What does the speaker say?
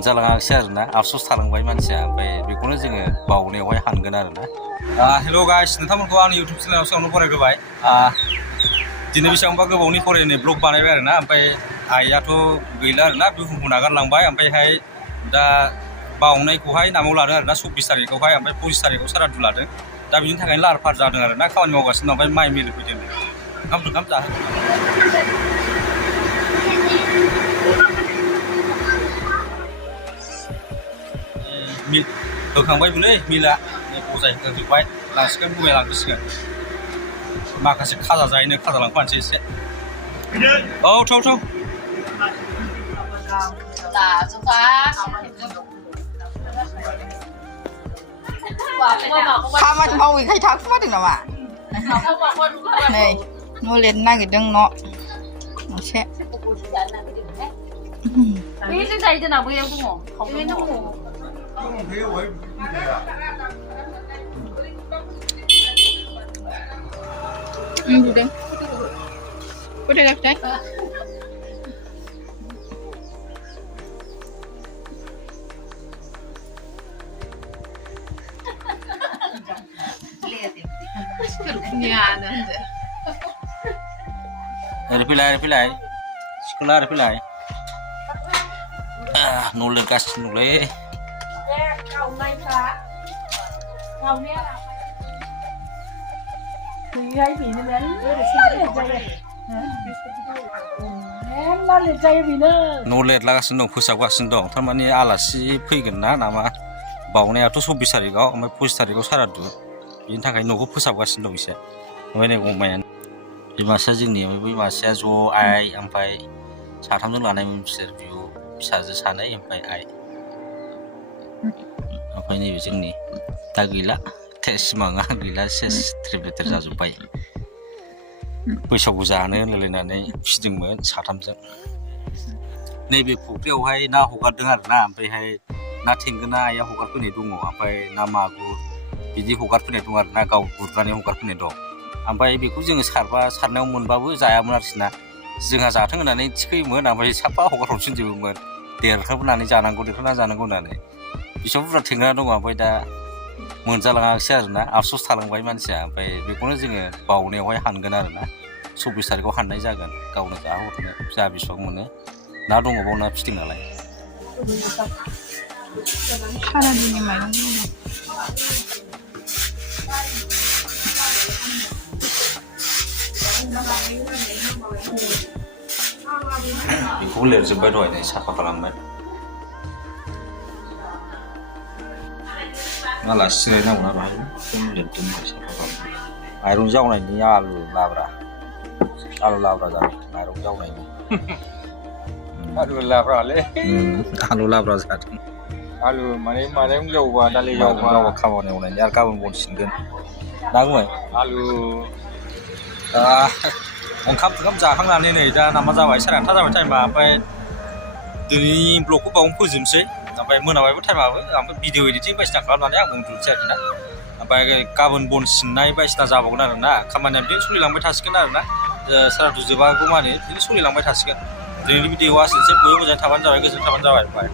मोनजालाङाखिसै आरोना आफस'स थालांबाय मानसिया ओमफ्राय बेखौनो जोङो बावनायावहाय हानगोन आरोना हेल' गाइस नोंथांमोनखौ आंनि इउटुब चेनेलाव सिगाङावनो फरायग्रोबाय दिनै बेसेबांबा गोबावनि फरायनाय ब्लग बानायबाय आरोना ओमफ्राय आइयाथ' गैला आरोना बुहुमखौ नागारलांबाय ओमफ्रायहाय दा बावनायखौहाय नामाव लादों आरोना 24 तारिखआवहाय ओमफ्राय 25 तारिखआव सारादु लादों दा बिनि थाखायनो लाहार फाहार जादों आरोना खामानि मावगासिनो दं ओमफ्राय माइ मिल फैदों ओंखाम जाहोदों मिल होखांबायबोलै मिला बजाय होखांजोब्बाय लांसिगोन बजाय लांग्रोसिगोन माखासे खाजा जाहैनो खाजा लांफानोसै एसे औ थाव खामानि मावैखाय थाखुमादों नामा नै न' लिरनो नागिरदों न' एसे बैजों जायो जोंना बैयाव दङ उन्दुदों फोथायाखै ओरै फैलाय सिखोला ओरै फैलाय न' लिरगासिनो दंलै न' लिरलागासिनो दं फोसाबगासिनो दं थारमाने आलासि फैगोन ना नामा बावनायाथ' 24 तारिखआव ओमफ्राय 25 तारिखआव सारादु बिनि थाखाय न'खौ फोसाबगासिनो दं एसे ओमफ्राय नै अमायानो बे मासेया जोंनि ओमफ्राय बै मासेया ज' आइ ओमफ्राय साथामजों लानायमोन बिसोर बिब' फिसाजो सानै ओमफ्राय आइ ओमफ्राय नैबे जोंनि दा गैला सिमाङा गैला सेस ट्रिप जाजोब्बाय बैसागु जानो होनलायलायनानै फिसिदोंमोन साथामजों नैबे फुख्रियावहाय ना हगारदों आरोना ओमफ्रायहाय ना थेंगोना आइया हगारफैनाय दङ ओमफ्राय ना मागुर बिदि हगारफैनाय दं आरोना गाव गुरनानै हगारफैनाय दं ओमफ्राय बेखौ जोङो सारनायाव मोनबाबो जायामोन आरोखि ना जोंहा जाथों होननानै थिखोयोमोन ओमफ्राय साफा हगारहरफिनजोबोमोन देरखानानै जानांगौ होननानै बिसिबां बुरजा थेंगोना दङ ओमफ्राय दा मोनजालाङाखिसै आरोना आफस'स थालांबाय मानसिया ओमफ्राय बेखौनो जोङो बावनायावहाय हानगोन आरोना 24 तारिखआव हाननाय जागोन गावनो जाहोहरनो जा बेसेबां मोनो ना दङ बाव ना फिथिं नालाय सारादुनि माइरं बेखौबो लिरजोब्बाय दहाय नै साफा खालामबाय आलासि जिरायनांगौना बाहाय लिरदों साफा खालामबाय माइरं जावनायनि आलु लाब्रा जादों माइरं जावनायनि आलु लाब्रालै आलु लाब्रा जादों आलु माने माइरं जावबा दालि जावबा खामानि मावनायनि आरो गाबोन बन सिनगोन ना बुंबाय आलु ओंखाम जाखांनानै नै दा नामा जाबाय 8:30 जाबाय टाइमा ओमफ्राय दिनैनि ब्लगखौ बावनो फोजोबनोसै ओमफ्राय मोनाबायबो टाइमाबो ओमफ्राय भिडिअ एडिटिं बायदिसिना खालामनानै आं उन्दुनोसै आरोखि ना ओमफ्राय गाबोन बन सिननाय बायदिसिना जाबावगोन आरोना खामानिया बिदिनो सोलिलांबाय थासिगोन आरोना सारादु जोबागौ माने बिदिनो सोलिलांबाय थासिगोन दिनैनि भिडिअआ एसेनोसै बयबो मोजाङै थाबानो जाबाय गोजोन थाबानो जाबाय बाय